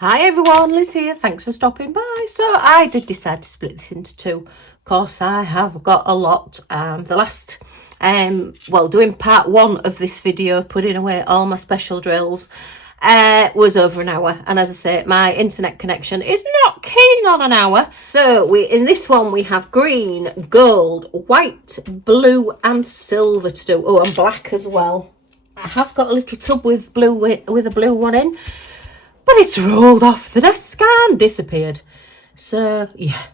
Hi everyone, Liz here. Thanks for stopping by. So I did decide to split this into two. Of course, I have got a lot. The last, doing part one of this video, putting away all my special drills, was over an hour. And as I say, my internet connection is not keen on an hour. So in this one, we have green, gold, white, blue and silver to do. Oh, and black as well. I have got a little tub with blue with a blue one in. But it's rolled off the desk and disappeared. So, yeah.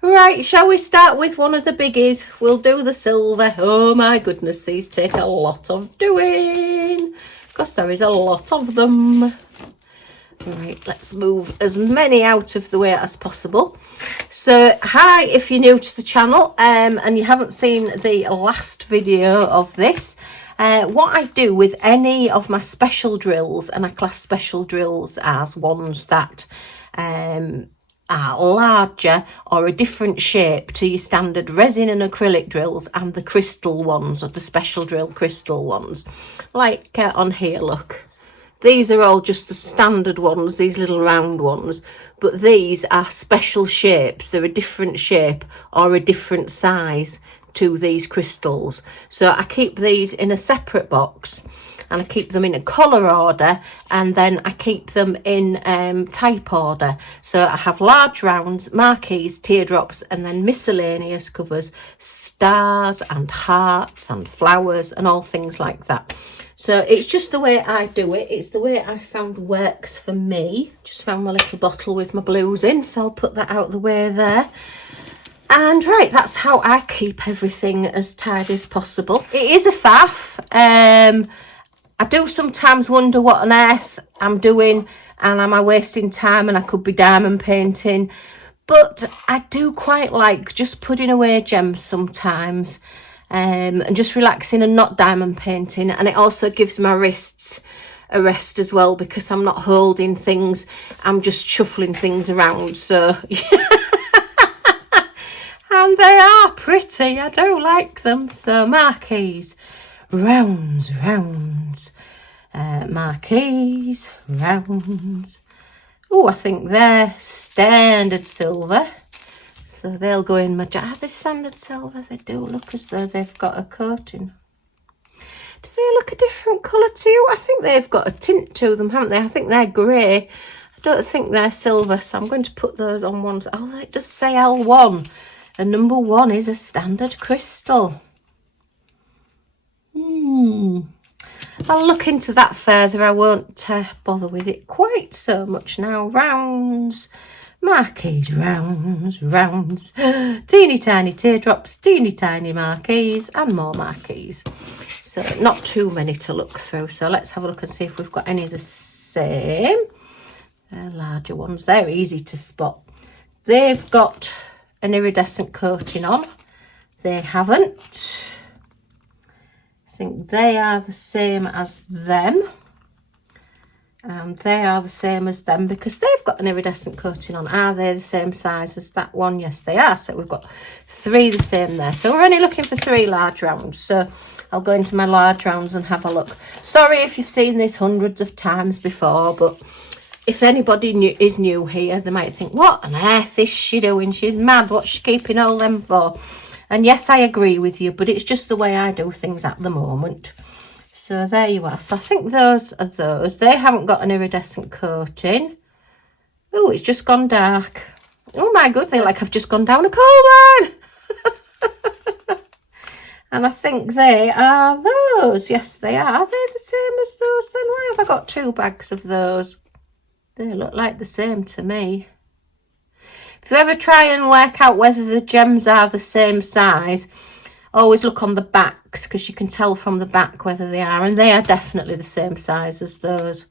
Right, shall we start with one of the biggies? We'll do the silver. Oh my goodness, these take a lot of doing. Because there is a lot of them. Right, let's move as many out of the way as possible. So, hi, if you're new to the channel and you haven't seen the last video of this. What I do with any of my special drills, and I class special drills as ones that are larger or a different shape to your standard resin and acrylic drills and the crystal ones, or the special drill crystal ones. Like on here, look. These are all just the standard ones, these little round ones, but these are special shapes. They're a different shape or a different size to these crystals. So I keep these in a separate box and I keep them in a colour order, and then I keep them in type order. So I have large rounds, marquees, teardrops, and then miscellaneous covers, stars and hearts and flowers and all things like that. So it's just the way I do it. It's the way I found works for me. Just found my little bottle with my blues in, so I'll put that out the way there. And right, that's how I keep everything as tidy as possible. It is a faff. I do sometimes wonder what on earth I'm doing, and am I wasting time, and I could be diamond painting. But I do quite like just putting away gems sometimes, and just relaxing and not diamond painting. And it also gives my wrists a rest as well, because I'm not holding things, I'm just shuffling things around. So and they are pretty, I do like them. So marquees, rounds, marquees, rounds. Oh, I think they're standard silver, so they'll go in my jar. Are they standard silver? They do look as though they've got a coating. Do they look a different colour to you? I think they've got a tint to them, haven't they? I think they're grey. I don't think they're silver, so I'm going to put those on one. Oh, it does say L1. And number 1 is a standard crystal. I'll look into that further. I won't bother with it quite so much now. Rounds, marquees, rounds. Teeny tiny teardrops, teeny tiny marquees, and more marquees. So not too many to look through. So let's have a look and see if we've got any of the same. They're larger ones. They're easy to spot. They've got an iridescent coating on. They haven't. I think they are the same as them, and they are the same as them because they've got an iridescent coating on. Are they the same size as that one? Yes, they are. So we've got 3 the same there. So we're only looking for 3 large rounds. So I'll go into my large rounds and have a look. Sorry if you've seen this hundreds of times before, but if anybody is new here, they might think, what on earth is she doing? She's mad. What's she keeping all them for? And yes, I agree with you, but it's just the way I do things at the moment. So there you are. So I think those are those. They haven't got an iridescent coating. Oh, it's just gone dark. Oh my God, I feel like I've just gone down a coal mine. And I think they are those. Yes, they are. Are they the same as those then? Why have I got 2 bags of those? They look like the same to me. If you ever try and work out whether the gems are the same size, always look on the backs, because you can tell from the back whether they are, and they are definitely the same size as those.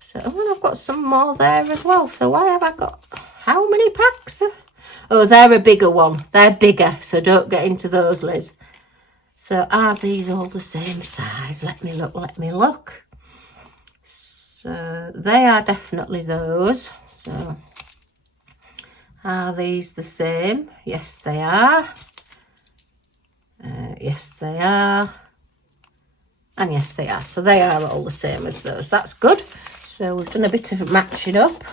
So, oh, I've got some more there as well. So why have I got how many packs? Oh, they're a bigger one. They're bigger, so don't get into those, Liz. So are these all the same size? Let me look. So they are definitely those. So are these the same? Yes, they are. Yes, they are. And yes, they are. So they are all the same as those. That's good. So we've done a bit of matching up.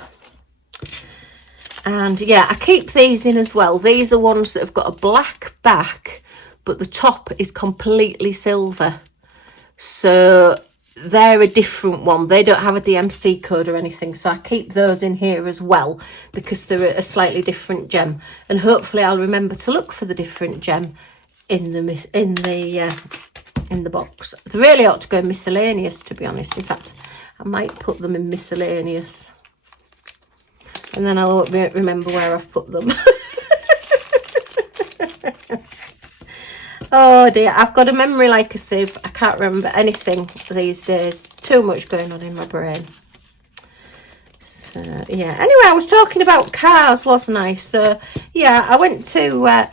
And yeah, I keep these in as well. These are ones that have got a black back, but the top is completely silver. So they're a different one. They don't have a DMC code or anything. So I keep those in here as well because they're a slightly different gem. And hopefully I'll remember to look for the different gem in the box. They really ought to go in miscellaneous, to be honest. In fact, I might put them in miscellaneous. And then I won't remember where I've put them. Oh dear, I've got a memory like a sieve. I can't remember anything these days. Too much going on in my brain. So, yeah. Anyway, I was talking about cars, wasn't I? So, yeah, I went to a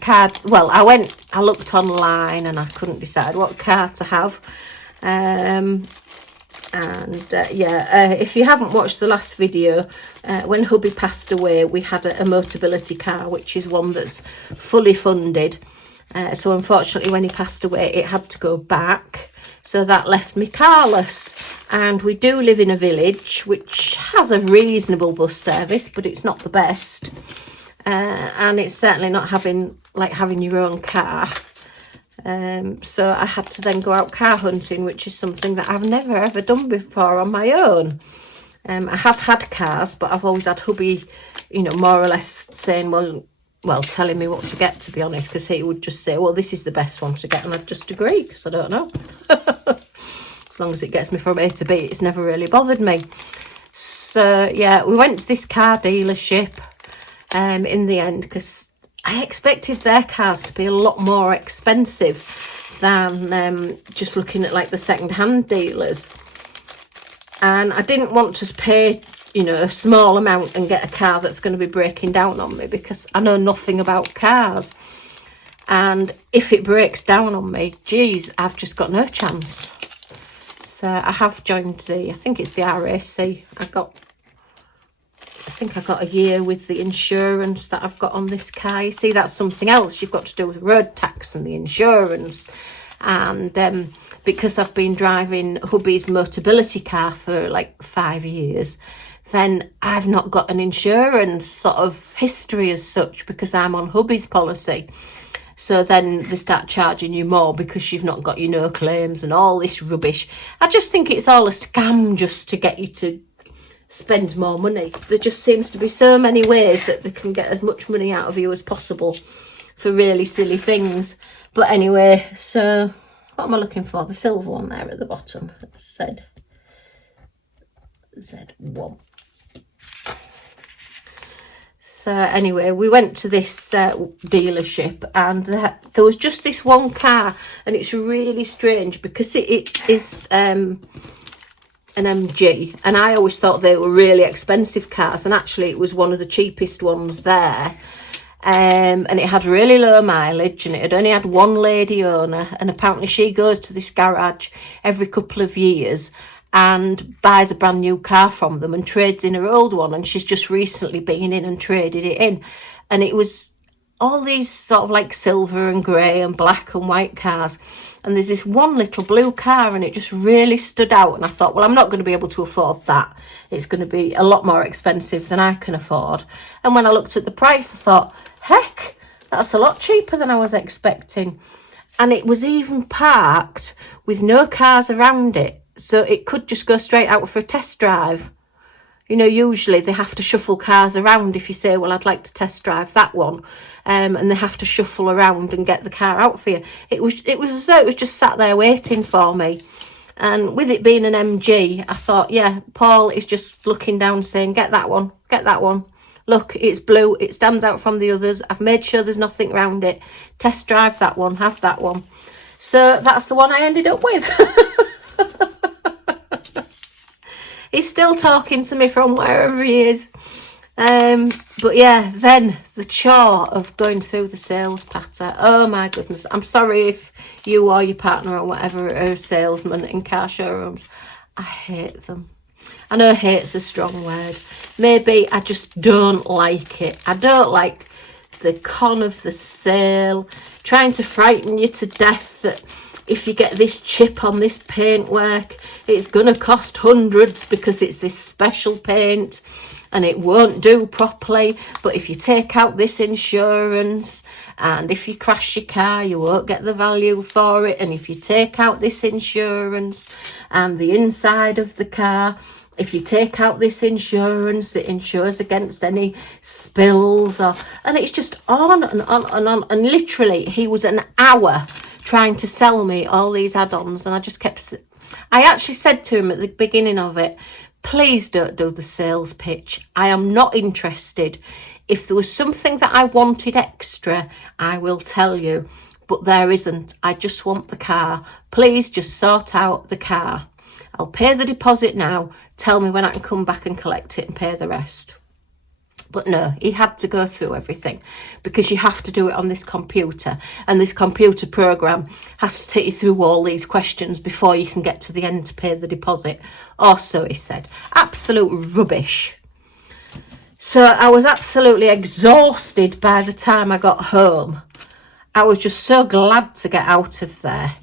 car... Well, I looked online and I couldn't decide what car to have. If you haven't watched the last video, when hubby passed away, we had a Motability car, which is one that's fully funded. So unfortunately, when he passed away, it had to go back. So that left me carless. And we do live in a village which has a reasonable bus service, but it's not the best. And it's certainly not having your own car. So I had to then go out car hunting, which is something that I've never ever done before on my own. I have had cars, but I've always had hubby, more or less saying, well, telling me what to get, to be honest, because he would just say, well, this is the best one to get, and I'd just agree, because I don't know. As long as it gets me from A to B, it's never really bothered me. So, yeah, we went to this car dealership in the end, because I expected their cars to be a lot more expensive than just looking at, like, the second-hand dealers. And I didn't want to pay... a small amount and get a car that's going to be breaking down on me, because I know nothing about cars. And if it breaks down on me, geez, I've just got no chance. So I have joined I think it's the RAC. I think I got a year with the insurance that I've got on this car. You see, that's something else. You've got to do with road tax and the insurance. And because I've been driving hubby's Motability car for like 5 years, then I've not got an insurance sort of history as such, because I'm on hubby's policy. So then they start charging you more because you've not got your no claims and all this rubbish. I just think it's all a scam just to get you to spend more money. There just seems to be so many ways that they can get as much money out of you as possible for really silly things. But anyway, so what am I looking for? The silver one there at the bottom. It said Z1. So anyway, we went to this dealership, and there was just this one car, and it's really strange because it is an MG, and I always thought they were really expensive cars, and actually it was one of the cheapest ones there. And it had really low mileage, and it had only had one lady owner, and apparently she goes to this garage every couple of years and buys a brand new car from them and trades in her old one, and she's just recently been in and traded it in. And it was all these sort of like silver and grey and black and white cars, and there's this one little blue car, and it just really stood out. And I thought, well, I'm not going to be able to afford that. It's going to be a lot more expensive than I can afford. And when I looked at the price, I thought, heck, that's a lot cheaper than I was expecting. And it was even parked with no cars around it, so it could just go straight out for a test drive. Usually they have to shuffle cars around if you say, well, I'd like to test drive that one. And they have to shuffle around and get the car out for you. It was as though it was just sat there waiting for me. And with it being an MG, I thought, yeah, Paul is just looking down saying, get that one, get that one. Look, it's blue, it stands out from the others. I've made sure there's nothing around it. Test drive that one, have that one. So that's the one I ended up with. He's still talking to me from wherever he is. But yeah, then the chore of going through the sales patter. Oh my goodness. I'm sorry if you or your partner or whatever are a salesman in car showrooms. I hate them. I know hate's a strong word. Maybe I just don't like it. I don't like the con of the sale, trying to frighten you to death that if you get this chip on this paintwork, it's going to cost hundreds because it's this special paint and it won't do properly. But if you take out this insurance, and if you crash your car, you won't get the value for it. And if you take out this insurance and the inside of the car, if you take out this insurance, it insures against any spills, and it's just on and on and on. And literally, he was an hour trying to sell me all these add-ons, and I just kept... I actually said to him at the beginning of it, please don't do the sales pitch. I am not interested. If there was something that I wanted extra, I will tell you, but there isn't. I just want the car. Please just sort out the car. I'll pay the deposit now. Tell me when I can come back and collect it and pay the rest. But no, he had to go through everything because you have to do it on this computer. And this computer program has to take you through all these questions before you can get to the end to pay the deposit. Or so he said. Absolute rubbish. So I was absolutely exhausted by the time I got home. I was just so glad to get out of there.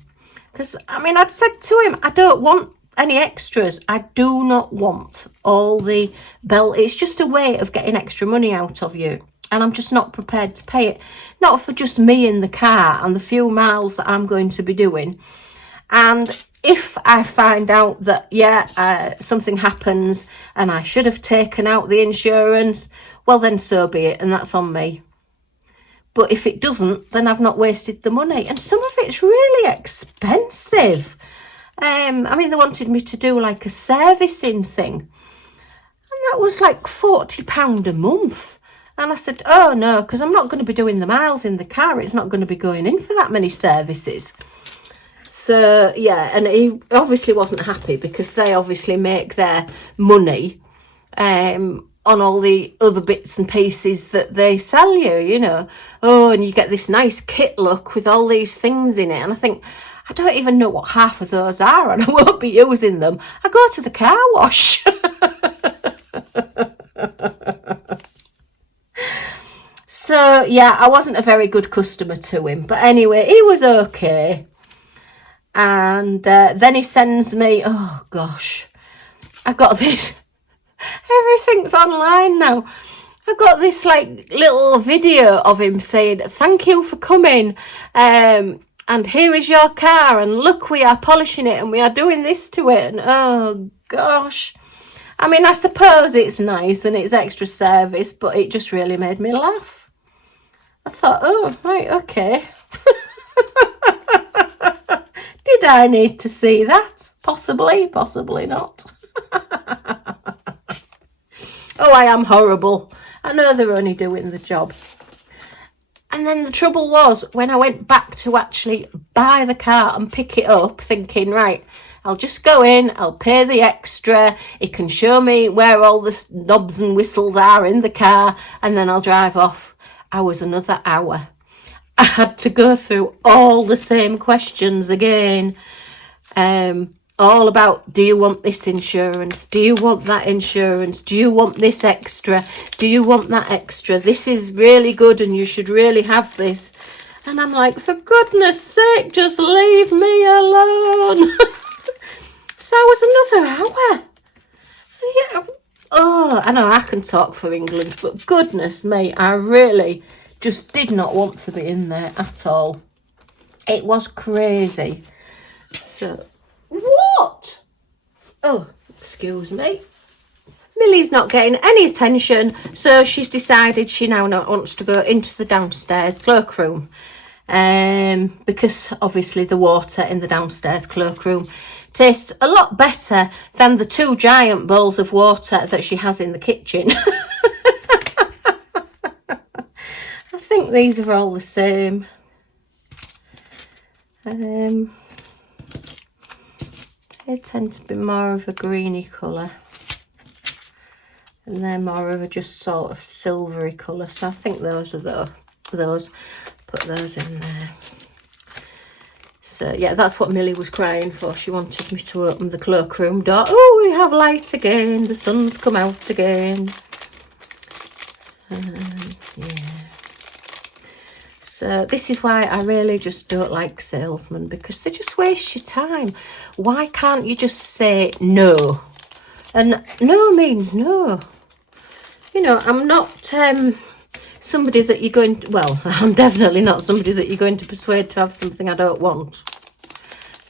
Because, I mean, I'd said to him, I don't want any extras. I do not want all the bell. It's just a way of getting extra money out of you, and I'm just not prepared to pay it, not for just me in the car and the few miles that I'm going to be doing. And if I find out that something happens and I should have taken out the insurance, well then so be it, and that's on me. But if it doesn't, then I've not wasted the money, and some of it's really expensive. I mean, they wanted me to do like a servicing thing, and that was like £40 a month. And I said, oh no, because I'm not going to be doing the miles in the car. It's not going to be going in for that many services. So yeah, and he obviously wasn't happy because they obviously make their money on all the other bits and pieces that they sell you, you know. Oh, and you get this nice kit look with all these things in it. And I think, I don't even know what half of those are, and I won't be using them. I go to the car wash. So, yeah, I wasn't a very good customer to him. But anyway, he was okay. And then he sends me, oh, gosh, I got this. Everything's online now. I got this, like, little video of him saying, thank you for coming. And here is your car, and look, we are polishing it and we are doing this to it. And oh gosh, I mean, I suppose it's nice and it's extra service, but it just really made me laugh. I thought, oh right, okay. Did I need to see that? Possibly not. Oh, I am horrible. I know they're only doing the job. And then the trouble was, when I went back to actually buy the car and pick it up, thinking, right, I'll just go in, I'll pay the extra, it can show me where all the knobs and whistles are in the car, and then I'll drive off. I was another hour. I had to go through all the same questions again. All about, do you want this insurance? Do you want that insurance? Do you want this extra? Do you want that extra? This is really good and you should really have this. And I'm like, for goodness sake, just leave me alone. So it was another hour. Yeah. Oh, I know I can talk for England, but goodness me, I really just did not want to be in there at all. It was crazy. So... what? Oh, excuse me. Millie's not getting any attention, so she's decided she now wants to go into the downstairs cloakroom. Because obviously the water in the downstairs cloakroom tastes a lot better than the 2 giant bowls of water that she has in the kitchen. I think these are all the same. They tend to be more of a greeny colour, and they're more of a just sort of silvery colour, so I think those are those. Put those in there. So yeah, that's what Millie was crying for. She wanted me to open the cloakroom door. Oh, we have light again, the sun's come out again. Yeah. So this is why I really just don't like salesmen, because they just waste your time. Why can't you just say no? And no means no. You know, I'm not somebody that you're going to, well, I'm definitely not somebody that you're going to persuade to have something I don't want.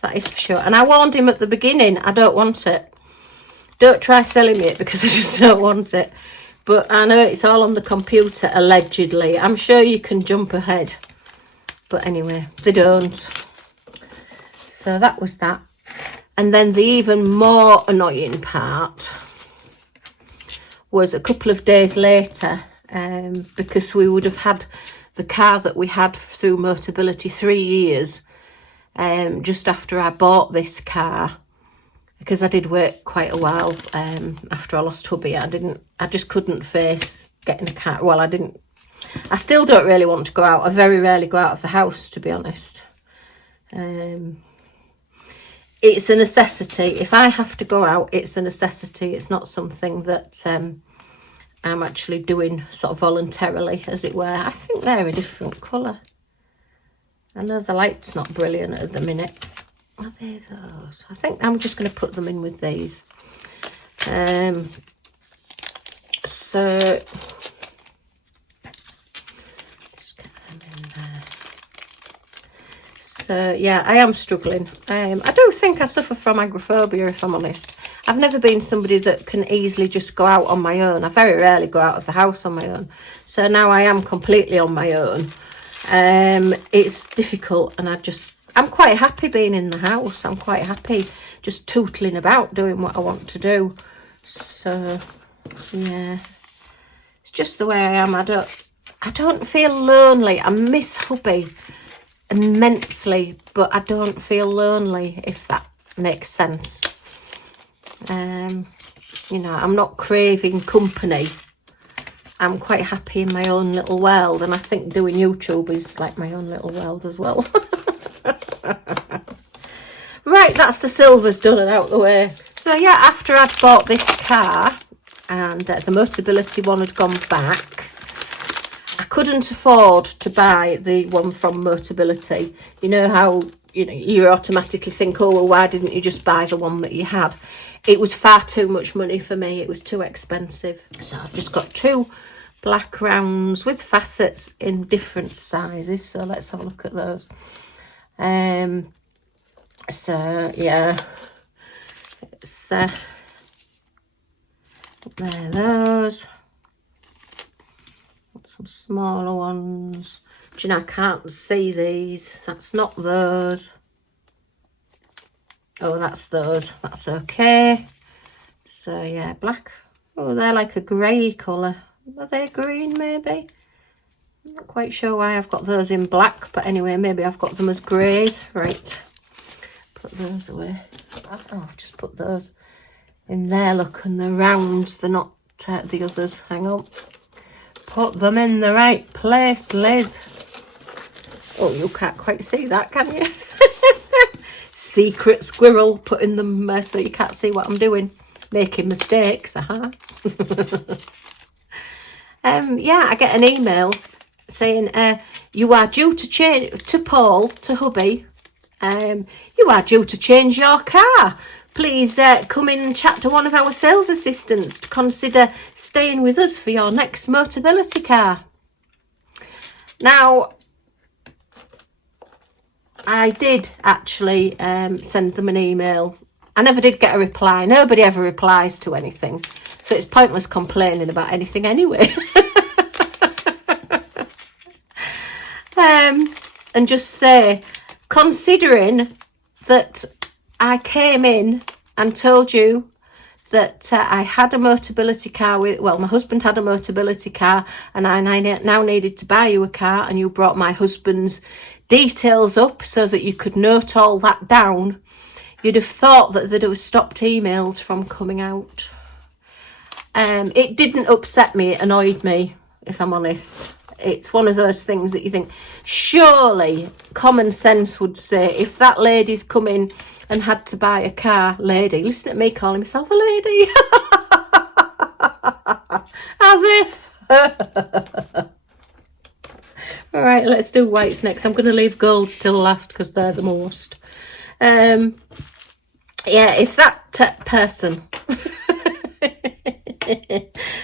That is for sure. And I warned him at the beginning, I don't want it. Don't try selling me it because I just don't want it. But I know it's all on the computer, allegedly. I'm sure you can jump ahead. But anyway, they don't. So that was that. And then the even more annoying part was a couple of days later, because we would have had the car that we had through Motability 3 years, just after I bought this car. Because I did wait quite a while after I lost Hubby. I just couldn't face getting a car. Well, I still don't really want to go out. I very rarely go out of the house, to be honest. It's a necessity. If I have to go out, it's a necessity. It's not something that I'm actually doing sort of voluntarily, as it were. I think they're a different colour. I know the light's not brilliant at the minute. Are they those? I think I'm just going to put them in with these. So just get them in there. So yeah, I am struggling. I do think I suffer from agoraphobia, if I'm honest. I've never been somebody that can easily just go out on my own. I very rarely go out of the house on my own. So now I am completely on my own. It's difficult, and I'm quite happy being in the house. I'm quite happy just tootling about, doing what I want to do. So yeah, it's just the way I am. I don't feel lonely. I miss Hubby immensely, but I don't feel lonely, if that makes sense. You know, I'm not craving company. I'm quite happy in my own little world, and I think doing YouTube is like my own little world as well. Right, that's the silvers done and out the way. So yeah, after I'd bought this car and the Motability one had gone back, I couldn't afford to buy the one from Motability. You know how, you know, you automatically think, oh, well, why didn't you just buy the one that you had? It was far too much money for me. It was too expensive. So I've just got 2 black rounds with facets in different sizes. So let's have a look at those. So yeah, it's there, those. Got some smaller ones. Do you know, I can't see these. That's not those. Oh, that's those. That's okay. So yeah, black. Oh, they're like a grey colour. Are they green, maybe? I'm not quite sure why I've got those in black, but anyway, maybe I've got them as greys. Right, put those away. Oh, I've just put those in there, look, and they're round. They're not the others. Hang on. Put them in the right place, Liz. Oh, you can't quite see that, can you? Secret squirrel, putting them so you can't see what I'm doing. Making mistakes, yeah, I get an email saying, you are due to change, to Paul, to Hubby, you are due to change your car. Please come in and chat to one of our sales assistants to consider staying with us for your next Motability car. Now, I did actually send them an email. I never did get a reply. Nobody ever replies to anything. So it's pointless complaining about anything anyway. And just say, considering that I came in and told you that I had a Motability car my husband had a Motability car, and I now needed to buy you a car, and you brought my husband's details up so that you could note all that down, you'd have thought that they'd have stopped emails from coming out. It didn't upset me, it annoyed me, if I'm honest. It's one of those things that you think, surely common sense would say, if that lady's come in and had to buy a car, lady, listen to me calling myself a lady. As if. All right, let's do whites next. I'm going to leave golds till last because they're the most. Yeah, if that person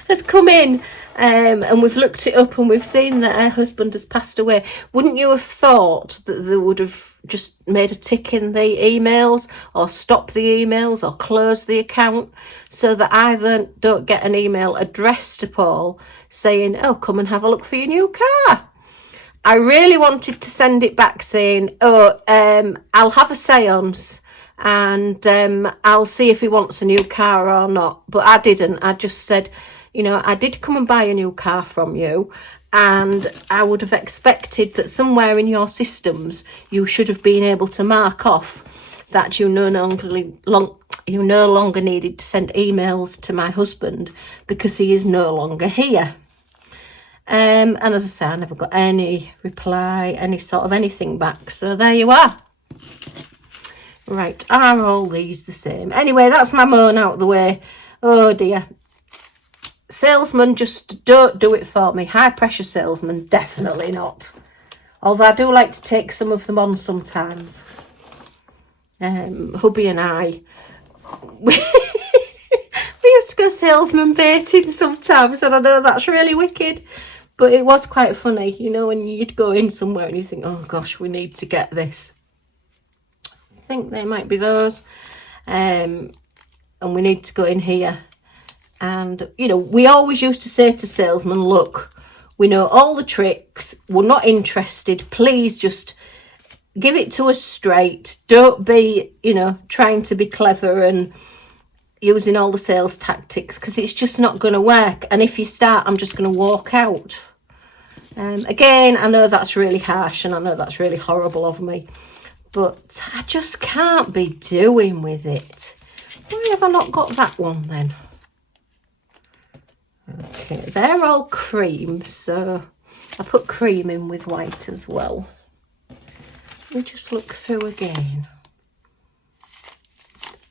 has come in and we've looked it up and we've seen that her husband has passed away, wouldn't you have thought that they would have just made a tick in the emails, or stop the emails, or close the account, so that I then don't get an email addressed to Paul saying, oh, come and have a look for your new car? I really wanted to send it back saying, oh, I'll have a seance and I'll see if he wants a new car or not. But I didn't. I just said, you know, I did come and buy a new car from you, and I would have expected that somewhere in your systems you should have been able to mark off that you no longer needed to send emails to my husband because he is no longer here. And as I say, I never got any reply, any sort of anything back. So there you are. Right, are all these the same? Anyway, that's my moan out of the way. Oh dear. Salesmen just don't do it for me. High pressure salesmen, definitely not. Although I do like to take some of them on sometimes. Hubby and I, we used to go salesman baiting sometimes, and I know that's really wicked, but it was quite funny, you know, when you'd go in somewhere and you think, oh gosh, we need to get this. I think they might be those. And we need to go in here. And, you know, we always used to say to salesmen, look, we know all the tricks. We're not interested. Please just give it to us straight. Don't be, you know, trying to be clever and using all the sales tactics, because it's just not going to work. And if you start, I'm just going to walk out. Again, I know that's really harsh and I know that's really horrible of me, but I just can't be doing with it. Why have I not got that one then? Okay, they're all cream, so I put cream in with white as well. Let me just look through again.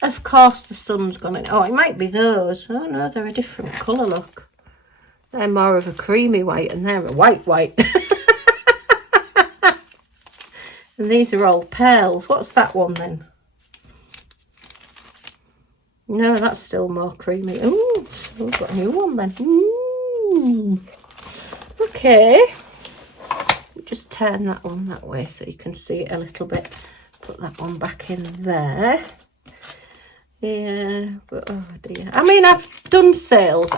Of course the sun's gone in. Oh, it might be those. Oh no, they're a different colour, look. They're more of a creamy white and they're a white. And these are all pearls. What's that one then? No, that's still more creamy. Ooh, so we've got a new one then. Ooh. Okay. Just turn that one that way so you can see it a little bit. Put that one back in there. Yeah, but oh dear. I mean, I've done sales.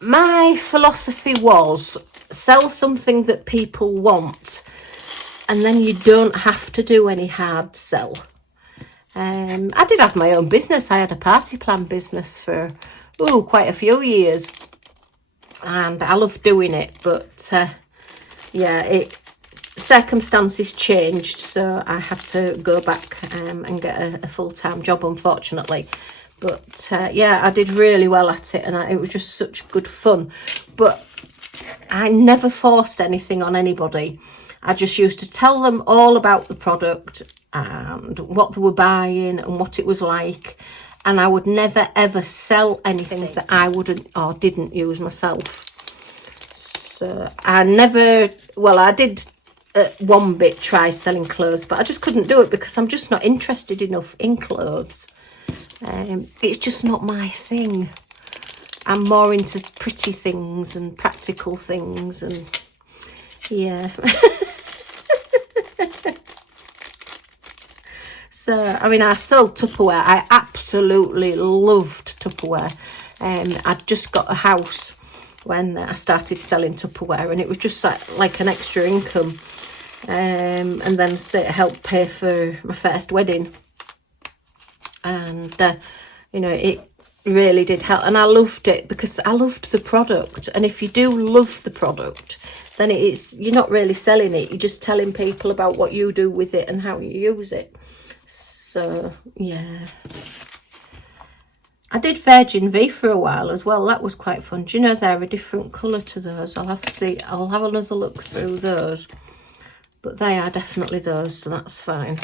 My philosophy was sell something that people want, and then you don't have to do any hard sell. I did have my own business. I had a party plan business for quite a few years, and I loved doing it. But yeah, circumstances changed, so I had to go back and get a full-time job, unfortunately. But yeah, I did really well at it, and it was just such good fun. But I never forced anything on anybody. I just used to tell them all about the product and what they were buying and what it was like, and I would never ever sell anything that I wouldn't or didn't use myself. So I never, well, I did one bit try selling clothes, but I just couldn't do it because I'm just not interested enough in clothes. It's just not my thing. I'm more into pretty things and practical things, and yeah. So, I mean, I sold Tupperware. I absolutely loved Tupperware. I'd just got a house when I started selling Tupperware, and it was just like an extra income. And then it helped pay for my first wedding. And, you know, it really did help. And I loved it because I loved the product. And if you do love the product, then you're not really selling it. You're just telling people about what you do with it and how you use it. So, yeah. I did Virgin V for a while as well. That was quite fun. Do you know they're a different colour to those? I'll have another look through those. But they are definitely those, so that's fine.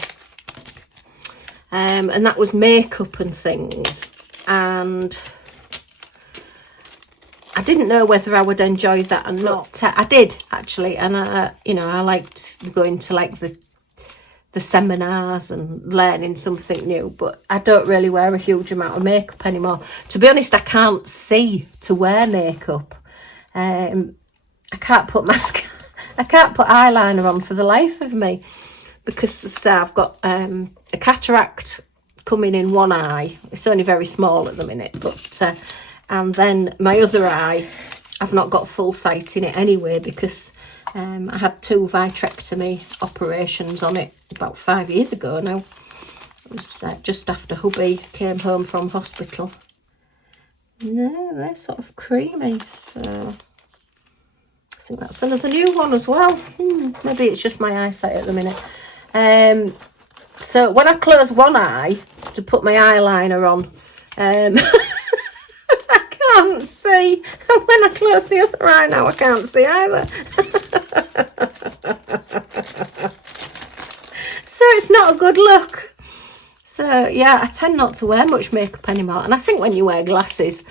And that was makeup and things. And I didn't know whether I would enjoy that or not. I did actually, and I liked going to like the seminars and learning something new, but I don't really wear a huge amount of makeup anymore. To be honest, I can't see to wear makeup. I can't put I can't put eyeliner on for the life of me, because I've got a cataract coming in one eye. It's only very small at the minute, but and then my other eye, I've not got full sight in it anyway, because I had 2 vitrectomy operations on it about 5 years ago now. It was just after Hubby came home from hospital. No, they're sort of creamy, so I think that's another new one as well. Maybe it's just my eyesight at the minute. So when I close one eye to put my eyeliner on, I can't see. And when I close the other eye now, I can't see either. So it's not a good look. So yeah, I tend not to wear much makeup anymore. And I think when you wear glasses,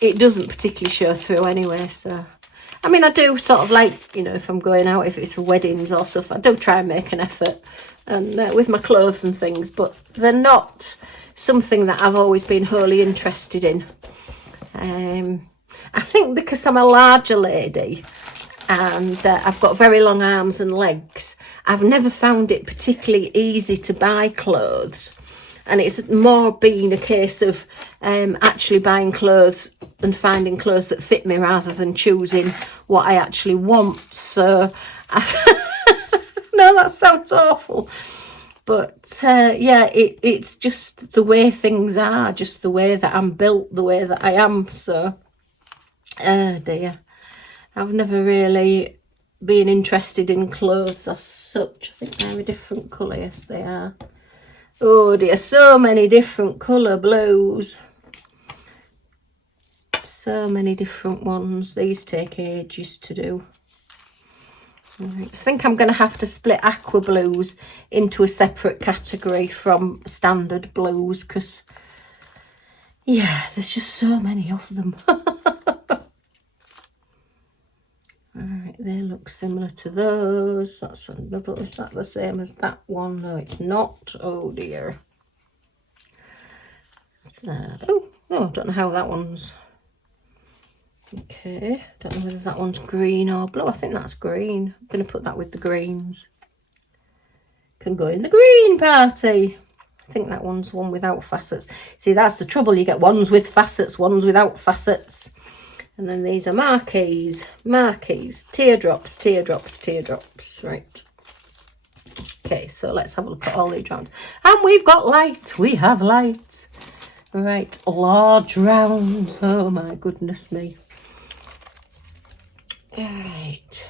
it doesn't particularly show through anyway. So, I mean, I do sort of like, if I'm going out, if it's for weddings or stuff, I do try and make an effort and with my clothes and things, but they're not something that I've always been wholly interested in. I think because I'm a larger lady and I've got very long arms and legs, I've never found it particularly easy to buy clothes. And it's more been a case of actually buying clothes and finding clothes that fit me rather than choosing what I actually want. So, no, that sounds awful. But yeah, it's just the way things are, just the way that I'm built, the way that I am. So, oh dear. I've never really been interested in clothes as such. I think they're a different colour. Yes, they are. Oh dear, so many different colour blues. So many different ones. These take ages to do. Right. I think I'm going to have to split aqua blues into a separate category from standard blues, because, yeah, there's just so many of them. Right, they look similar to those. That's another. Is that the same as that one? No, it's not. Oh dear. Oh, I don't know how that one's. Okay, don't know whether that one's green or blue. I think that's green. I'm going to put that with the greens. Can go in the green party. I think that one's one without facets. See, that's the trouble. You get ones with facets, ones without facets. And then these are marquees, teardrops, teardrops, teardrops. Right. Okay, so let's have a look at all these rounds. And we've got light. We have light. Right, large rounds. Oh my goodness me. Right.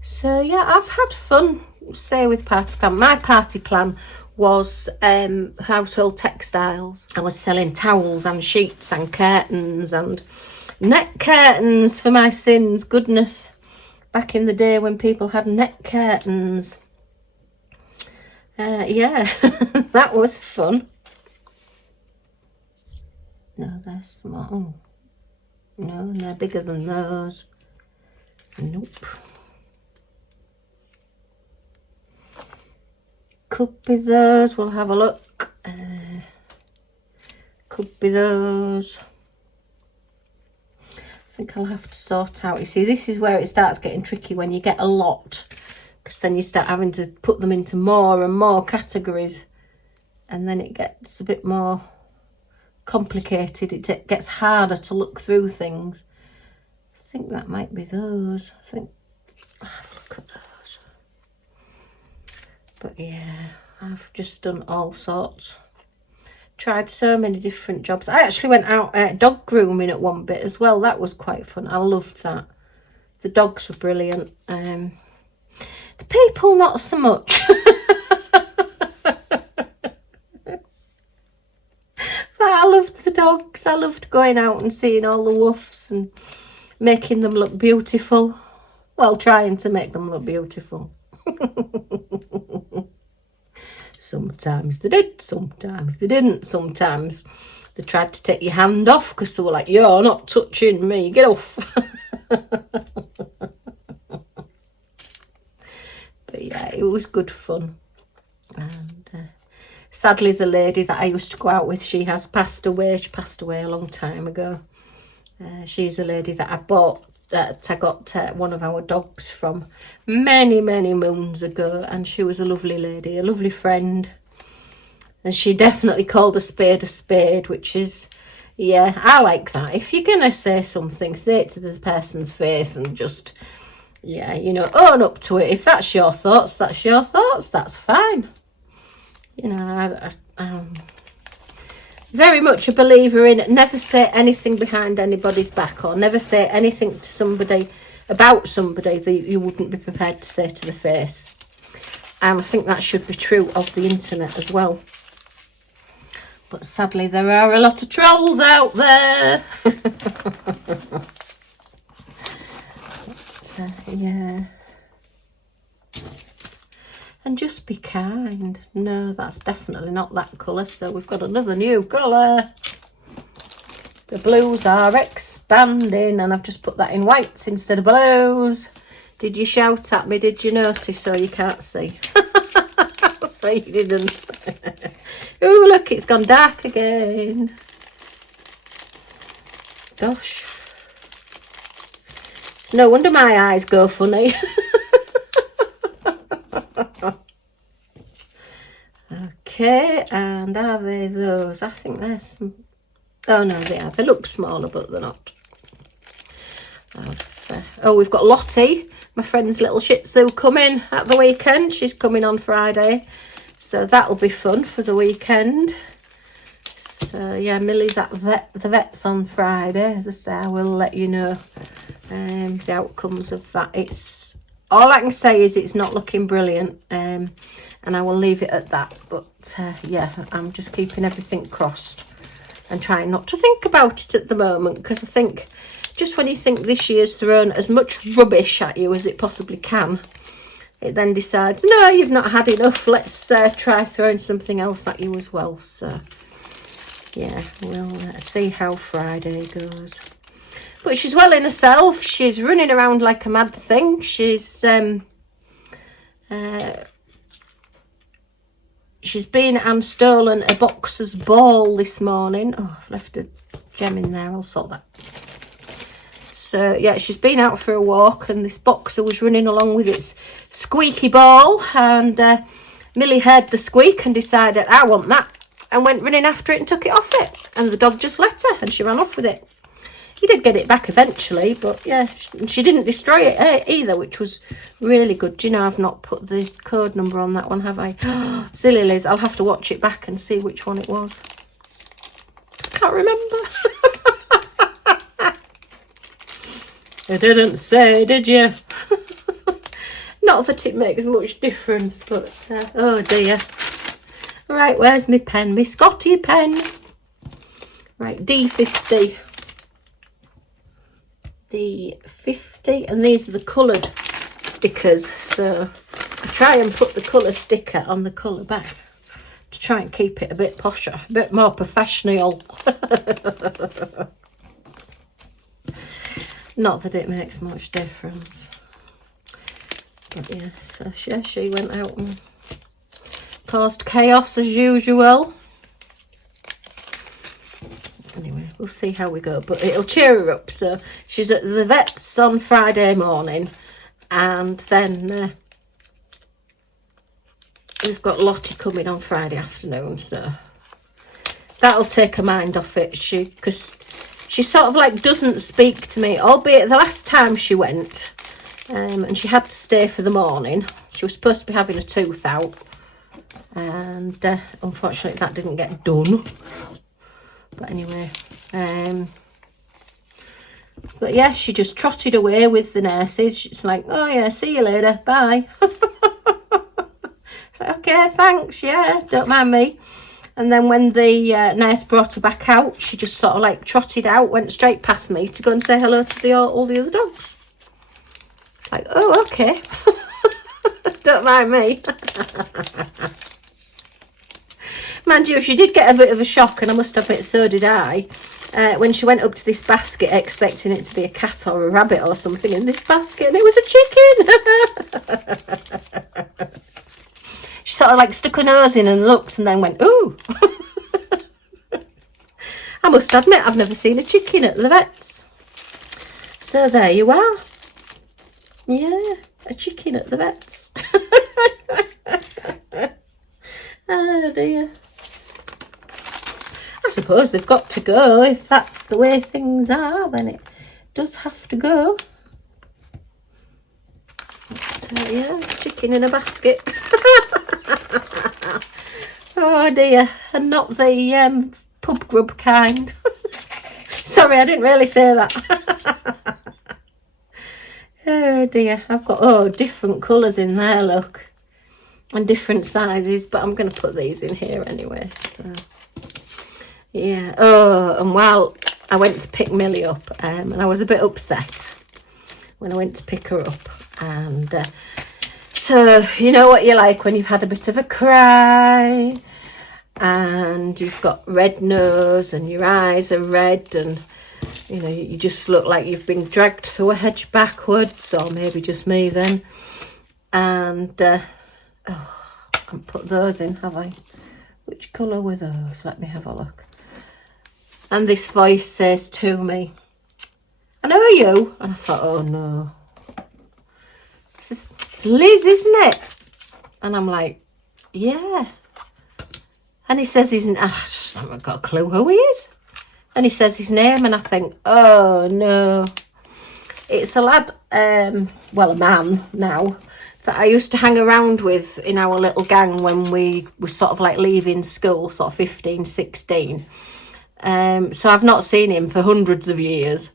So yeah, I've had fun, say, with party plan. My party plan was household textiles. I was selling towels and sheets and curtains and net curtains for my sins. Goodness, back in the day when people had net curtains. Yeah, that was fun. No, they're small. No, they're bigger than those. Nope. Could be those. We'll have a look. Could be those. I think I'll have to sort out. You see, this is where it starts getting tricky when you get a lot, because then you start having to put them into more and more categories, and then it gets a bit more complicated. It gets harder to look through things. I think that might be those. I think, look at those. But yeah, I've just done all sorts. Tried so many different jobs. I actually went out dog grooming at one bit as well. That was quite fun. I loved that. The dogs were brilliant. The people, not so much. But I loved the dogs. I loved going out and seeing all the woofs and making them look beautiful. Well, trying to make them look beautiful. Sometimes they did, sometimes they didn't. Sometimes They tried to take your hand off because they were like, you're not touching me, get off. But yeah, it was good fun. And sadly, the lady that I used to go out with, she has passed away. She passed away a long time ago. She's a lady that I bought, that I got one of our dogs from many, many moons ago. And she was a lovely lady, a lovely friend. And she definitely called a spade, which is, yeah, I like that. If you're going to say something, say it to the person's face and just, yeah, you know, own up to it. If that's your thoughts, that's your thoughts. That's fine. You know, I'm very much a believer in never say anything behind anybody's back, or never say anything to somebody about somebody that you wouldn't be prepared to say to the face. And I think that should be true of the internet as well. But sadly, there are a lot of trolls out there. So, yeah. And just be kind. No, that's definitely not that colour. So we've got another new colour. The blues are expanding, and I've just put that in whites instead of blues. Did you shout at me? Did you notice? So you can't see. So you didn't. Oh, look, it's gone dark again. Gosh. It's no wonder my eyes go funny. Okay, and are they those? I think they're some... Oh, no, they are. They look smaller, but they're not. Oh, we've got Lottie, my friend's little Shih Tzu, coming at the weekend. She's coming on Friday. So that'll be fun for the weekend. So, yeah, Millie's at the vet's on Friday. As I say, I will let you know the outcomes of that. It's... All I can say is it's not looking brilliant. And I will leave it at that. But, yeah, I'm just keeping everything crossed and trying not to think about it at the moment, because I think just when you think this year's thrown as much rubbish at you as it possibly can, it then decides, no, you've not had enough. Let's try throwing something else at you as well. So, yeah, we'll see how Friday goes. But she's well in herself. She's running around like a mad thing. She's been and stolen a boxer's ball this morning. Oh, I've left a gem in there. I'll sort that. So, yeah, she's been out for a walk, and this boxer was running along with its squeaky ball, and Millie heard the squeak and decided, I want that, and went running after it and took it off it. And the dog just let her, and she ran off with it. He did get it back eventually, but, yeah, she didn't destroy it either, which was really good. Do you know, I've not put the code number on that one, have I? Silly Liz, I'll have to watch it back and see which one it was. Just can't remember. You didn't say, did you? Not that it makes much difference, but oh dear. Right, where's my pen? My Scotty pen. Right, D50. D50, and these are the coloured stickers. So I try and put the colour sticker on the colour back to try and keep it a bit posher, a bit more professional. Not that it makes much difference. But yeah, so she went out and caused chaos as usual. Anyway, we'll see how we go, but it'll cheer her up. So she's at the vet's on Friday morning, and then we've got Lottie coming on Friday afternoon, so that'll take her mind off it. Because she sort of like doesn't speak to me, albeit the last time she went, and she had to stay for the morning. She was supposed to be having a tooth out, and unfortunately that didn't get done. But anyway, but yeah, she just trotted away with the nurses. She's like, oh yeah, see you later, bye. So, okay, thanks, yeah, don't mind me. And then when the nurse brought her back out, she just sort of like trotted out, went straight past me to go and say hello to all the other dogs. Like, oh, okay. Don't mind me. Mind you, she did get a bit of a shock, and I must admit, so did I, when she went up to this basket expecting it to be a cat or a rabbit or something in this basket, and it was a chicken. She sort of like stuck her nose in and looked and then went, ooh. I must admit, I've never seen a chicken at the vet's. So there you are. Yeah, a chicken at the vet's. Oh dear. I suppose they've got to go. If that's the way things are, then it does have to go. So yeah, chicken in a basket. Oh dear, and not the pub grub kind. Sorry, I didn't really say that. Oh dear, I've got different colours in there, look, and different sizes, but I'm going to put these in here anyway. So yeah. Oh, and while I went to pick Millie up, and I was a bit upset when I went to pick her up, and so you know what you're like when you've had a bit of a cry and you've got red nose and your eyes are red, and you know you just look like you've been dragged through a hedge backwards, or maybe just me then. And I haven't put those in, have I? Which colour were those? Let me have a look. And this voice says to me, I know you. And I thought, oh no, it's Liz, isn't it? And I'm like, yeah. And he says I haven't got a clue who he is. And he says his name, and I think, oh no, it's the lad, well, a man now, that I used to hang around with in our little gang when we were sort of like leaving school, sort of 15, 16. So I've not seen him for hundreds of years,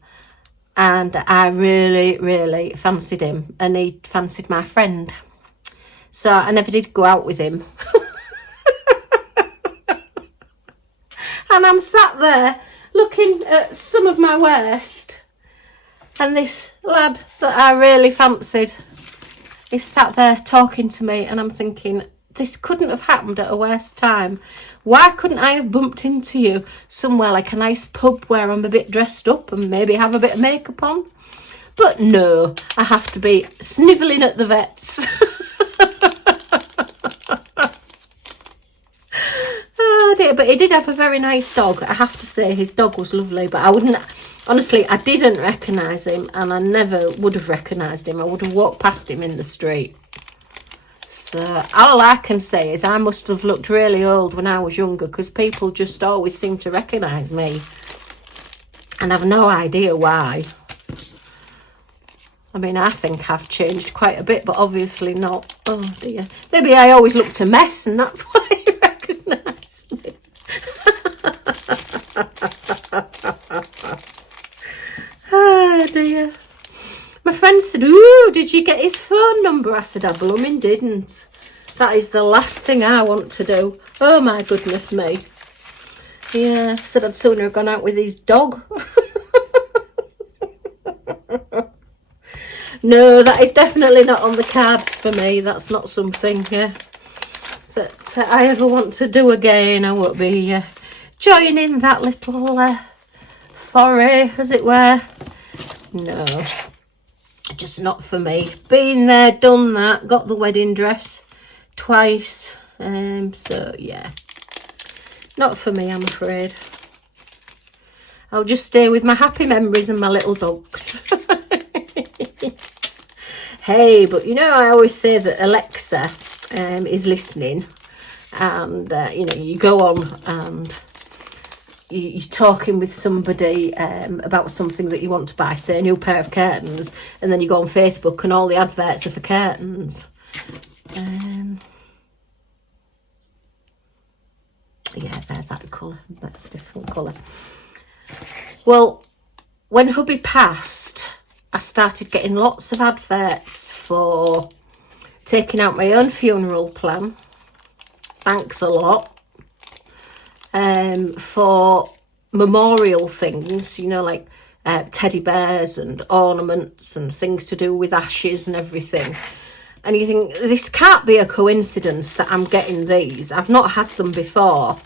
and I really, really fancied him, and he fancied my friend. So I never did go out with him. And I'm sat there looking at some of my waist, and this lad that I really fancied is sat there talking to me, and I'm thinking, this couldn't have happened at a worse time. Why couldn't I have bumped into you somewhere like a nice pub where I'm a bit dressed up and maybe have a bit of makeup on? But no, I have to be snivelling at the vet's. Oh dear, but he did have a very nice dog. I have to say his dog was lovely, but I wouldn't, honestly, I didn't recognise him, and I never would have recognised him. I would have walked past him in the street. So all I can say is I must have looked really old when I was younger, because people just always seem to recognise me, and I've no idea why. I mean, I think I've changed quite a bit, but obviously not. Oh dear. Maybe I always looked a mess, and that's why he recognised me. Oh dear. My friend said, ooh, did you get his phone number? I said, I blooming didn't. That is the last thing I want to do. Oh my goodness me. Yeah, I said I'd sooner have gone out with his dog. No, that is definitely not on the cards for me. That's not something that I ever want to do again. I won't be joining that little foray, as it were. No, just not for me. Been there, done that, got the wedding dress twice. So yeah, not for me, I'm afraid. I'll just stay with my happy memories and my little dogs. Hey, but you know, I always say that Alexa is listening, and you know, you go on and you're talking with somebody about something that you want to buy, say a new pair of curtains, and then you go on Facebook and all the adverts are for curtains. Yeah, they're that colour. That's a different colour. Well, when hubby passed, I started getting lots of adverts for taking out my own funeral plan. Thanks a lot. For memorial things, you know, like teddy bears and ornaments and things to do with ashes and everything. And you think, this can't be a coincidence that I'm getting these. I've not had them before.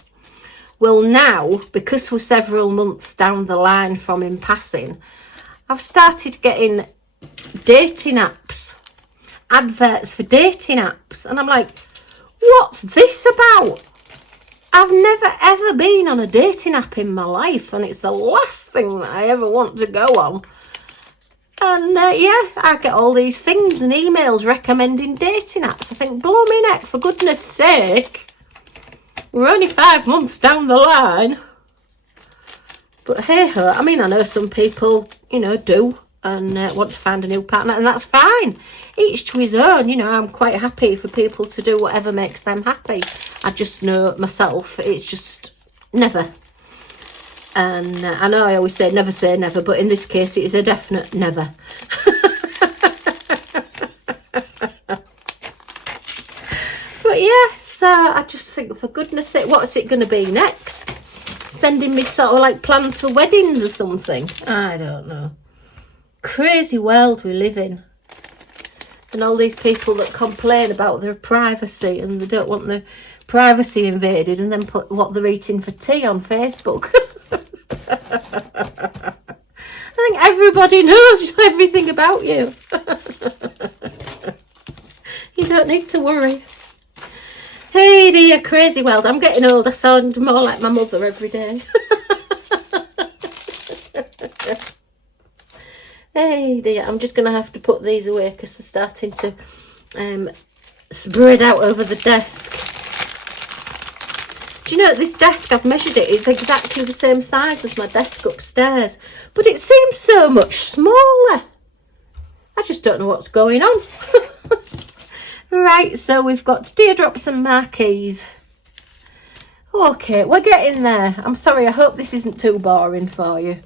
Well, now, because we're several months down the line from him passing, I've started getting dating apps, adverts for dating apps. And I'm like, what's this about? I've never ever been on a dating app in my life, and it's the last thing that I ever want to go on. And yeah, I get all these things and emails recommending dating apps. I think, blow me neck, for goodness sake. We're only 5 months down the line. But hey ho, I mean, I know some people, you know, do and want to find a new partner, and that's fine. Each to his own, you know. I'm quite happy for people to do whatever makes them happy. I just know myself, it's just never. And I know I always say never, but in this case it is a definite never. But yeah, so I just think, for goodness sake, what's it going to be next? Sending me sort of like plans for weddings or something? I don't know. Crazy world we live in. And all these people that complain about their privacy and they don't want their privacy invaded, and then put what they're eating for tea on Facebook. I think everybody knows everything about you. You don't need to worry. Hey dear, crazy world. I'm getting old. I sound more like my mother every day. Hey dear, I'm just going to have to put these away because they're starting to spread out over the desk. Do you know, this desk, I've measured it, it's exactly the same size as my desk upstairs, but it seems so much smaller. I just don't know what's going on. Right, so we've got teardrops and marquees. Okay, we're getting there. I'm sorry, I hope this isn't too boring for you.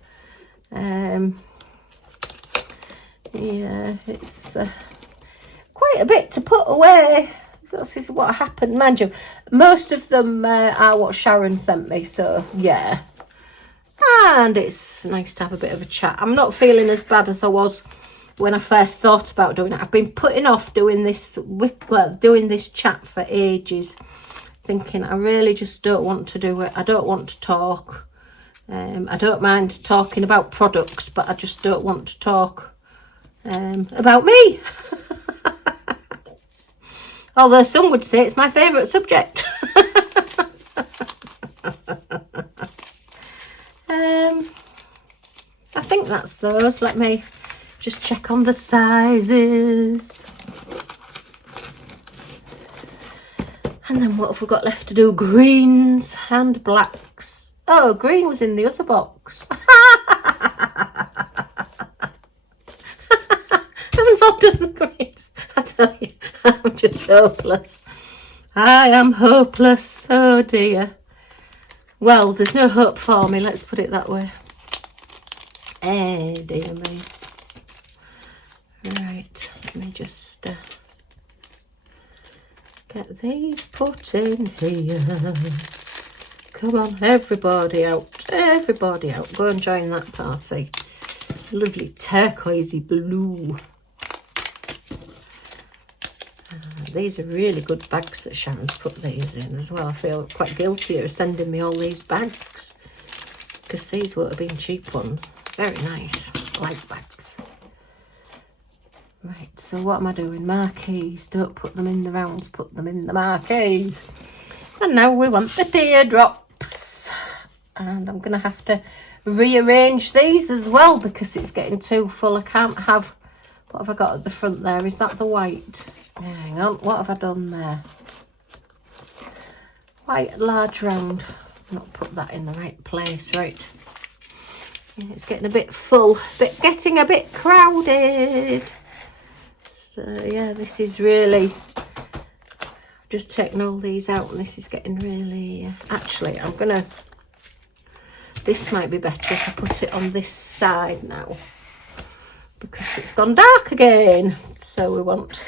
Yeah, it's quite a bit to put away. This is what happened, mind you. Most of them are what Sharon sent me, so yeah. And it's nice to have a bit of a chat. I'm not feeling as bad as I was when I first thought about doing it. I've been putting off doing this doing this chat for ages, thinking I really just don't want to do it. I don't want to talk. I don't mind talking about products, but I just don't want to talk about me. Although some would say it's my favourite subject. I think that's those. Let me just check on the sizes. And then what have we got left to do? Greens and blacks. Oh, green was in the other box. I've not done the greens. I tell you, I'm just hopeless. I am hopeless. Oh dear. Well, there's no hope for me, let's put it that way. Eh, dear me. Right, let me just get these put in here. Come on, everybody out. Everybody out. Go and join that party. Lovely turquoisey blue. These are really good bags that Sharon's put these in as well. I feel quite guilty of sending me all these bags because these would have been cheap ones. Very nice, light bags. Right, so what am I doing? Marquees. Don't put them in the rounds, put them in the marquees. And now we want the teardrops. And I'm going to have to rearrange these as well because it's getting too full. I can't have... What have I got at the front there? Is that the white? Hang on, what have I done there? White large round. Not put that in the right place, right? Yeah, it's getting a bit full, getting a bit crowded. So yeah, this is really... I've just taken all these out and this is getting really... Actually, I'm gonna... This might be better if I put it on this side now, because it's gone dark again. So we want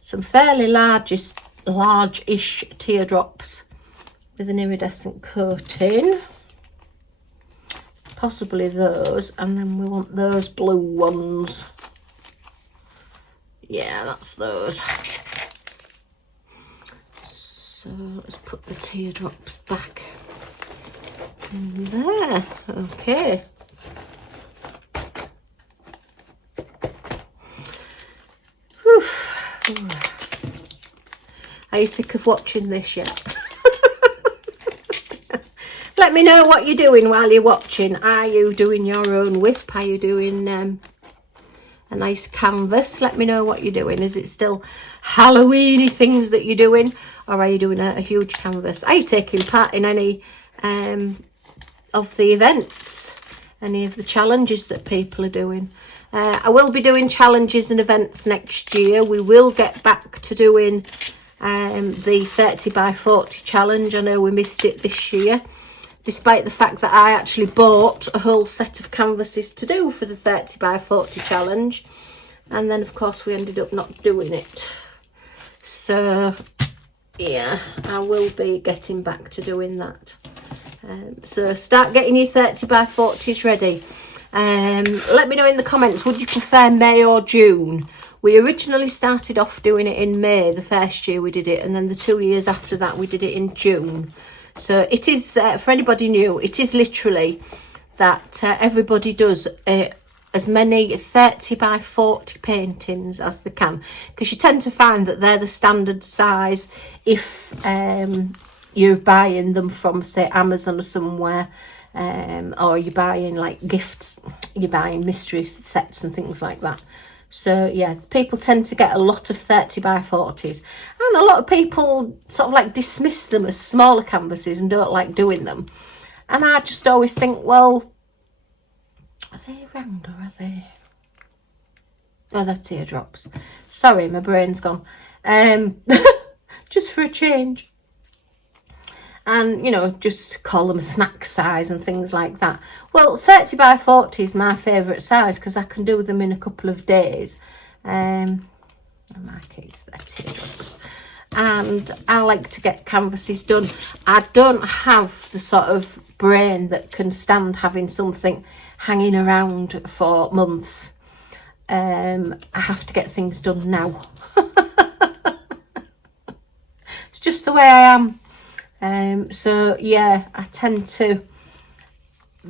some fairly large-ish teardrops with an iridescent coating. Possibly those, and then we want those blue ones. Yeah, that's those. So let's put the teardrops back in there. Okay. Whew. Are you sick of watching this yet? Let me know what you're doing while you're watching. Are you doing your own WIP? Are you doing a nice canvas? Let me know what you're doing. Is it still Halloweeny things that you're doing, or are you doing a huge canvas? Are you taking part in any of the events, any of the challenges that people are doing? I will be doing challenges and events next year. We will get back to doing the 30 by 40 challenge. I know we missed it this year, despite the fact that I actually bought a whole set of canvases to do for the 30 by 40 challenge, and then of course we ended up not doing it. So yeah, I will be getting back to doing that. So start getting your 30 by 40s ready. Let me know in the comments, would you prefer May or June? We originally started off doing it in May, the first year we did it, and then the 2 years after that we did it in June. So it is, for anybody new, it is literally that everybody does as many 30 by 40 paintings as they can, because you tend to find that they're the standard size if you're buying them from, say, Amazon or somewhere, or you're buying like gifts, you're buying mystery sets and things like that. So yeah, people tend to get a lot of 30 by 40s, and a lot of people sort of like dismiss them as smaller canvases and don't like doing them. And I just always think, well, are they round or are they... Oh, they're teardrops. Sorry, my brain's gone. Just for a change. And, you know, just call them a snack size and things like that. Well, 30 by 40 is my favourite size because I can do them in a couple of days. My kids, they're teardrops. And I like to get canvases done. I don't have the sort of brain that can stand having something hanging around for months. I have to get things done now. It's just the way I am. So yeah, I tend to,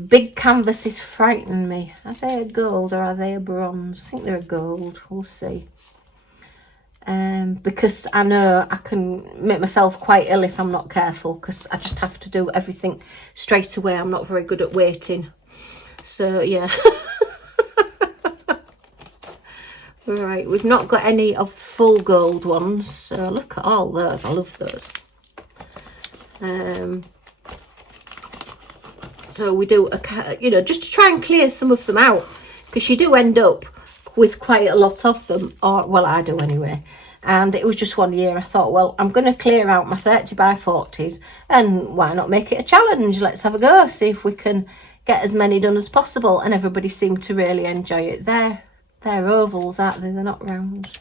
big canvases frighten me. Are they a gold or are they a bronze? I think they're a gold, we'll see. Because I know I can make myself quite ill if I'm not careful, because I just have to do everything straight away. I'm not very good at waiting. So yeah. Right, we've not got any of the full gold ones, so look at all those. I love those. So we do you know, just to try and clear some of them out, because you do end up with quite a lot of them, or well, I do anyway. And it was just one year I thought, well, I'm going to clear out my 30 by 40s, and why not make it a challenge? Let's have a go, see if we can get as many done as possible. And everybody seemed to really enjoy it. They're ovals, aren't they? They're not rounds.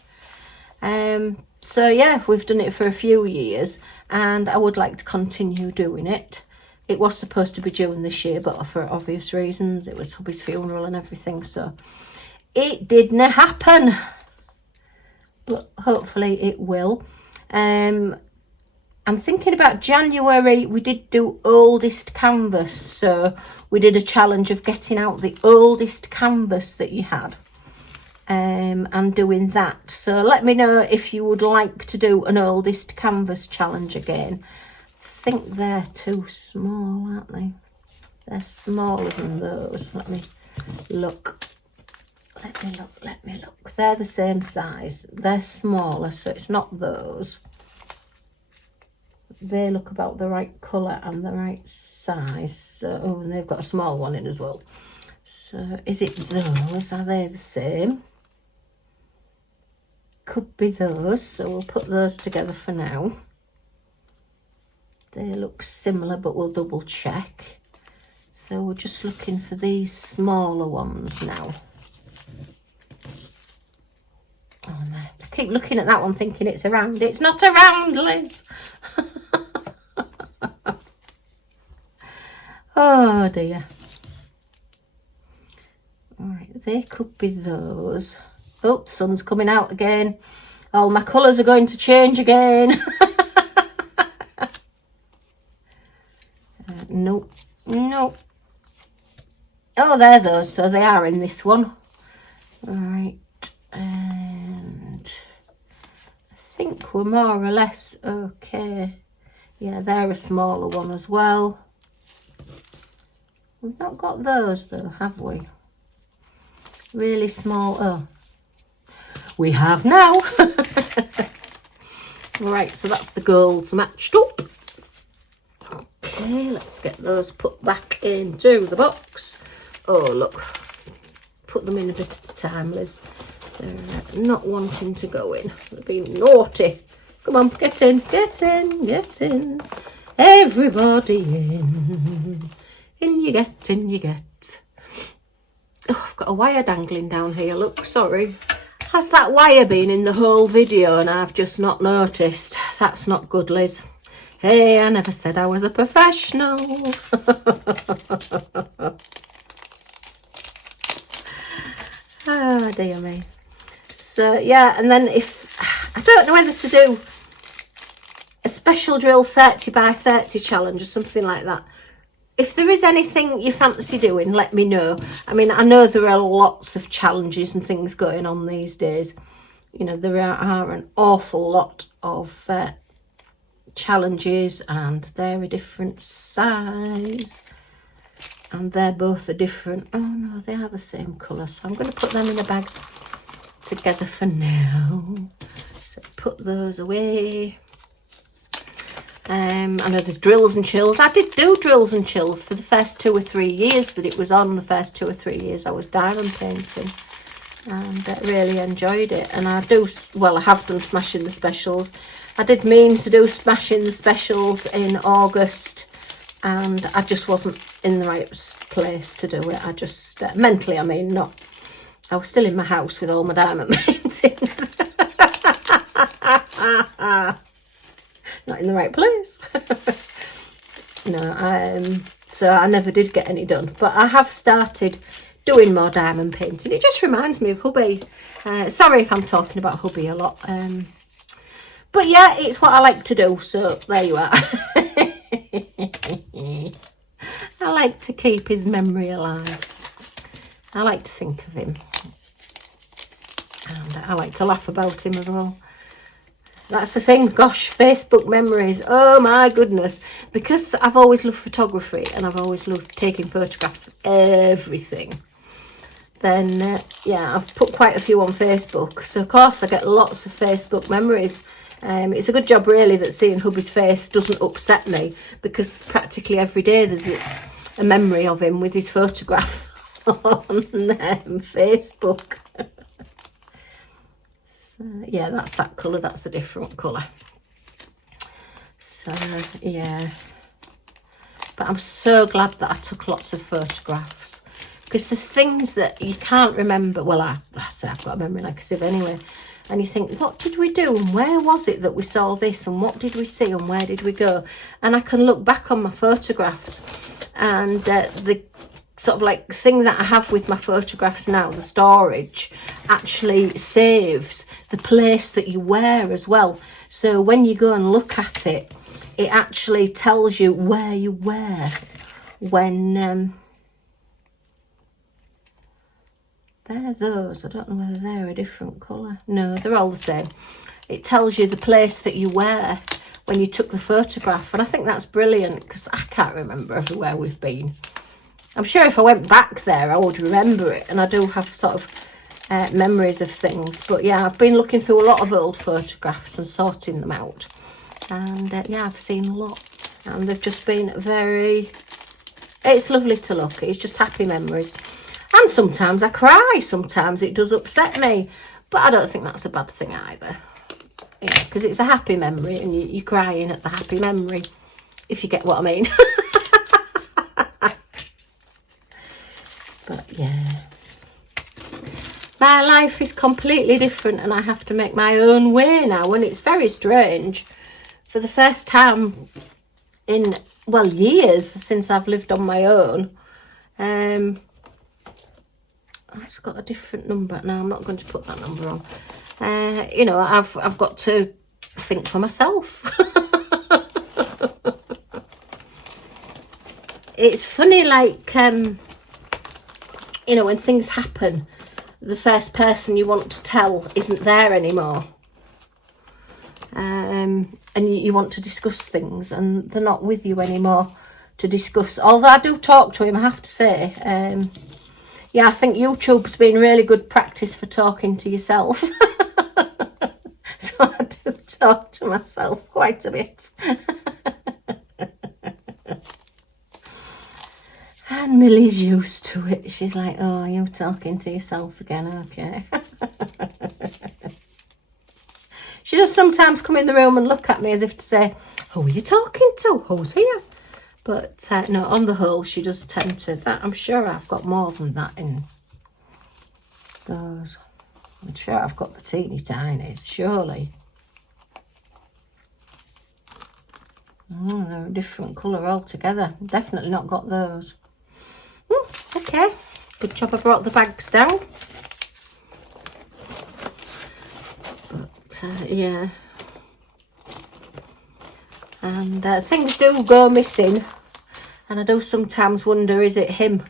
So yeah, we've done it for a few years, and I would like to continue doing it. It was supposed to be June this year, but for obvious reasons, it was Hubby's funeral and everything, so it didn't happen. But hopefully it will. I'm thinking about January. We did do oldest canvas, so we did a challenge of getting out the oldest canvas that you had. And doing that. So let me know if you would like to do an oldest canvas challenge again. I think they're too small, aren't they? They're smaller than those. Let me look. Let me look. They're the same size. They're smaller, so it's not those. They look about the right colour and the right size. So, oh, and they've got a small one in as well. So is it those? Are they the same? Could be those, so we'll put those together for now. They look similar, but we'll double check. So we're just looking for these smaller ones now. Oh no, I keep looking at that one thinking it's a round. It's not a round, Liz. Oh dear. All right, they could be those. Oh, the sun's coming out again. All my colours are going to change again. Nope, nope. Oh, they're those, so they are in this one. All right, and I think we're more or less okay. Yeah, they're a smaller one as well. We've not got those though, have we? Really small. Oh, we have now. Right, so that's the golds matched up. Okay, let's get those put back into the box. Oh, look. Put them in a bit at a time, Liz. They're not wanting to go in. They're being naughty. Come on, get in, get in, get in. Everybody in. In you get, in you get. Oh, I've got a wire dangling down here, look, sorry. Has that wire been in the whole video and I've just not noticed? That's not good, Liz. Hey, I never said I was a professional. Oh, dear me. So, yeah, and then I don't know whether to do a special drill 30 by 30 challenge or something like that. If there is anything you fancy doing, let me know. I mean, I know there are lots of challenges and things going on these days. You know, there are an awful lot of challenges, and they're a different size. And they're both a different... Oh, no, they are the same colour. So I'm going to put them in a bag together for now. So put those away. I know there's drills and chills. I did do drills and chills for the first 2 or 3 years that it was on. The first 2 or 3 years I was diamond painting, and really enjoyed it. And I do, well, I have done smashing the specials. I did mean to do smashing the specials in August, and I just wasn't in the right place to do it. I just mentally, I mean, not. I was still in my house with all my diamond paintings. Not in the right place. No, so I never did get any done, but I have started doing more diamond painting. It just reminds me of Hubby. Sorry if I'm talking about Hubby a lot, but yeah, it's what I like to do, so there you are. I like to keep his memory alive. I like to think of him, and I like to laugh about him as well. That's the thing, gosh, Facebook memories, oh my goodness. Because I've always loved photography and I've always loved taking photographs of everything, then yeah, I've put quite a few on Facebook. So of course I get lots of Facebook memories. It's a good job really that seeing Hubby's face doesn't upset me, because practically every day there's a memory of him with his photograph on Facebook. Yeah, that's that colour, that's a different colour. So yeah, but I'm so glad that I took lots of photographs, because there's things that you can't remember. Well, I say I've got a memory like a sieve anyway, and you think, what did we do and where was it that we saw this and what did we see and where did we go? And I can look back on my photographs, and the sort of like thing that I have with my photographs now, the storage, actually saves the place that you were as well. So when you go and look at it, it actually tells you where you were when they're those. I don't know whether they're a different colour. No, they're all the same. It tells you the place that you were when you took the photograph, and I think that's brilliant, because I can't remember everywhere we've been. I'm sure if I went back there I would remember it, and I do have sort of memories of things. But yeah, I've been looking through a lot of old photographs and sorting them out, and yeah, I've seen a lot, and they've just been very, it's lovely to look. It's just happy memories. And sometimes I cry, sometimes it does upset me, but I don't think that's a bad thing either. Yeah, because it's a happy memory, and you're crying at the happy memory, if you get what I mean. But yeah, my life is completely different, and I have to make my own way now, and it's very strange. For the first time in, well, years since I've lived on my own, It's got a different number. No, I'm not going to put that number on. You know, I've got to think for myself. It's funny, like, you know, when things happen, the first person you want to tell isn't there anymore. And you want to discuss things, and they're not with you anymore to discuss. Although I do talk to him, I have to say. Yeah, I think YouTube's been really good practice for talking to yourself. So I do talk to myself quite a bit. And Millie's used to it. She's like, oh, you're talking to yourself again, okay. She does sometimes come in the room and look at me as if to say, who are you talking to? Who's here? But no, on the whole, she does tend to that. I'm sure I've got more than that in those. I'm sure I've got the teeny tinies, surely. Oh, they're a different colour altogether. Definitely not got those. Okay, good job I brought the bags down. But yeah, and things do go missing, and I do sometimes wonder, is it him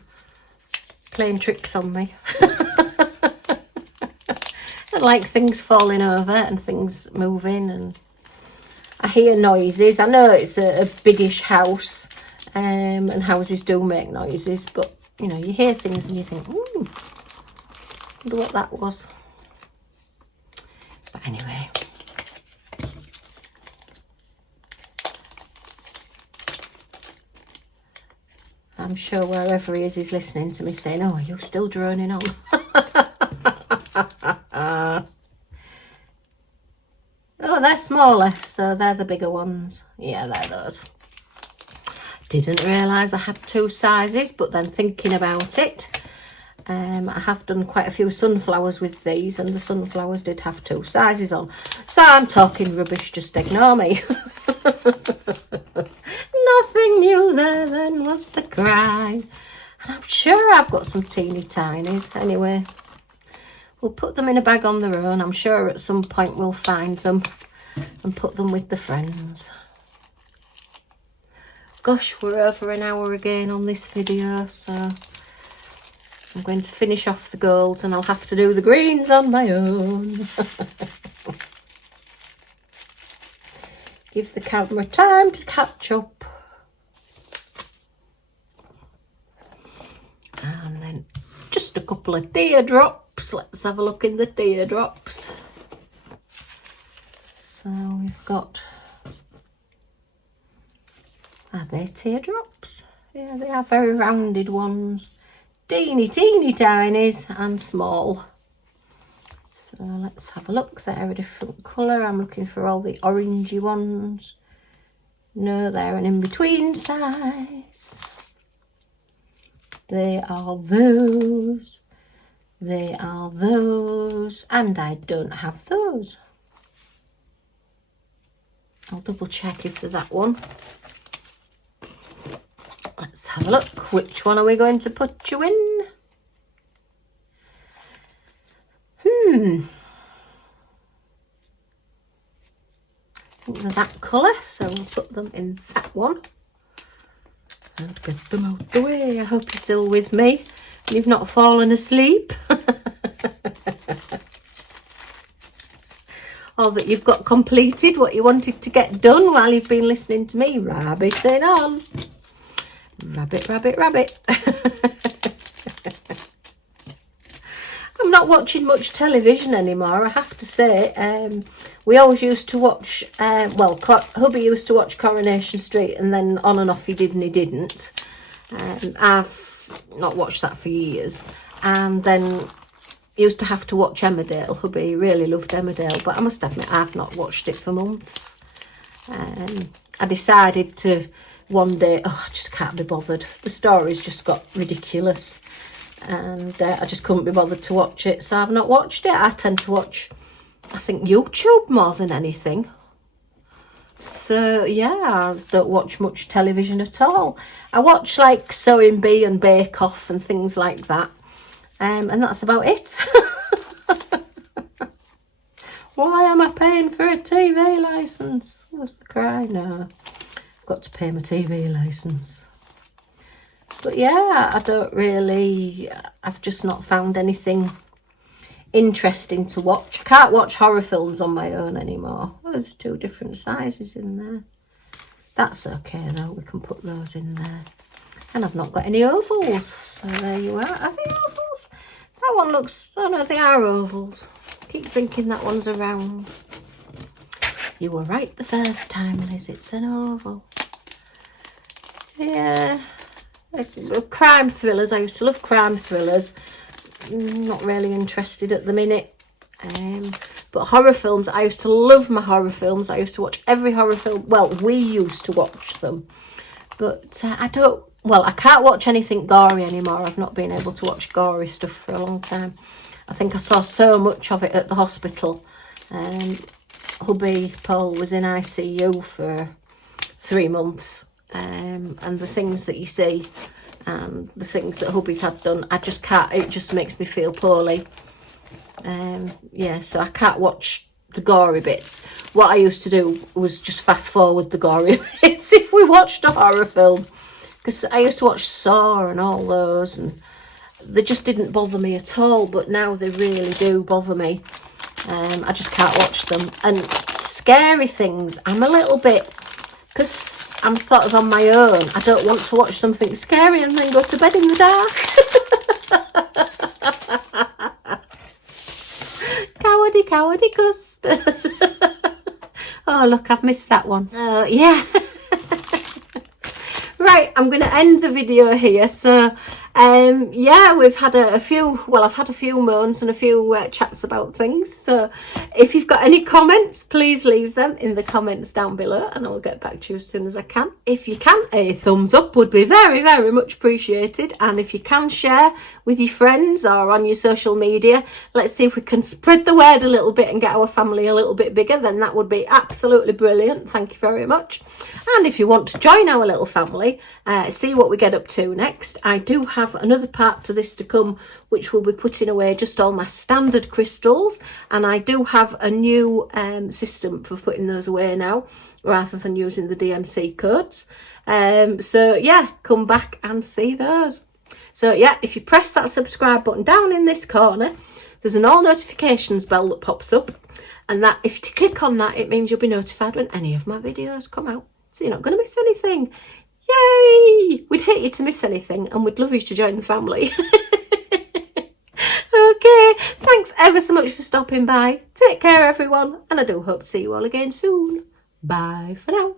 playing tricks on me? I like things falling over and things moving, and I hear noises. I know it's a biggish house, and houses do make noises, but you know, you hear things and you think, ooh, wonder what that was. But anyway, I'm sure wherever he is, he's listening to me saying, oh, you're still droning on. Oh, they're smaller, so they're the bigger ones. Yeah, they're those. Didn't realise I had two sizes, but then thinking about it, I have done quite a few sunflowers with these, and the sunflowers did have two sizes on. So I'm talking rubbish, just ignore me. Nothing new there then was the cry. And I'm sure I've got some teeny tinies. Anyway, we'll put them in a bag on their own. I'm sure at some point we'll find them and put them with the friends. Gosh, we're over an hour again on this video, so I'm going to finish off the golds and I'll have to do the greens on my own. Give the camera time to catch up. And then just a couple of teardrops. Let's have a look in the teardrops. So we've got... Are they teardrops? Yeah, they are very rounded ones. Teeny tinies and small. So let's have a look. They're a different colour. I'm looking for all the orangey ones. No, they're an in-between size. They are those. They are those. And I don't have those. I'll double check if they're that one. Let's have a look. Which one are we going to put you in? I think they're that colour, so we'll put them in that one. And get them out the way. I hope you're still with me and you've not fallen asleep. Or that you've got completed what you wanted to get done while you've been listening to me rabbiting on. Rabbit, rabbit, rabbit. I'm not watching much television anymore, I have to say. We always used to watch, Hubby used to watch Coronation Street, and then on and off he did and he didn't. I've not watched that for years. And then used to have to watch Emmerdale. Hubby really loved Emmerdale, but I must admit I've not watched it for months. I decided to one day, I just can't be bothered. The stories just got ridiculous, and I just couldn't be bothered to watch it, so I've not watched it. I tend to watch, I think, YouTube more than anything. So yeah, I don't watch much television at all. I watch like Sewing Bee and Bake Off and things like that. And that's about it. Why am I paying for a TV licence? What's the cry? No, I've got to pay my TV licence. But yeah, I don't really, I've just not found anything interesting to watch. I can't watch horror films on my own anymore. Oh, there's 2 different sizes in there. That's okay though, we can put those in there. And I've not got any ovals, so there you are. Are they ovals? That one looks, oh no, they are ovals. Keep thinking that one's a round. You were right the first time, Liz, it's an oval. Yeah, crime thrillers, I used to love crime thrillers. Not really interested at the minute. But horror films, I used to love my horror films. I used to watch every horror film. Well, we used to watch them. But I can't watch anything gory anymore. I've not been able to watch gory stuff for a long time. I think I saw so much of it at the hospital. Hubby, Paul, was in ICU for 3 months. And the things that you see and the things that hubby's had done, I just can't, it just makes me feel poorly. Yeah, so I can't watch the gory bits. What I used to do was just fast forward the gory bits if we watched a horror film, because I used to watch Saw and all those, and they just didn't bother me at all, but now they really do bother me. I just can't watch them. And scary things, I'm a little bit, because I'm sort of on my own, I don't want to watch something scary and then go to bed in the dark. Cowardy, cowardy custard. Oh, look, I've missed that one. Yeah. Right, I'm going to end the video here. So, yeah, we've had a few, well, I've had a few moans and a few chats about things. So if you've got any comments, please leave them in the comments down below and I'll get back to you as soon as I can. If you can, a thumbs up would be very, very much appreciated. And if you can share with your friends or on your social media, let's see if we can spread the word a little bit and get our family a little bit bigger, then that would be absolutely brilliant. Thank you very much. And if you want to join our little family, see what we get up to next, I do have another part to this to come, which will be putting away just all my standard crystals, and I do have a new system for putting those away now rather than using the DMC codes. So yeah, come back and see those. So yeah, if you press that subscribe button down in this corner, there's an all notifications bell that pops up, and that if you click on that, it means you'll be notified when any of my videos come out, so you're not going to miss anything. Yay! We'd hate you to miss anything, and we'd love you to join the family. Okay, thanks ever so much for stopping by. Take care, everyone, and I do hope to see you all again soon. Bye for now.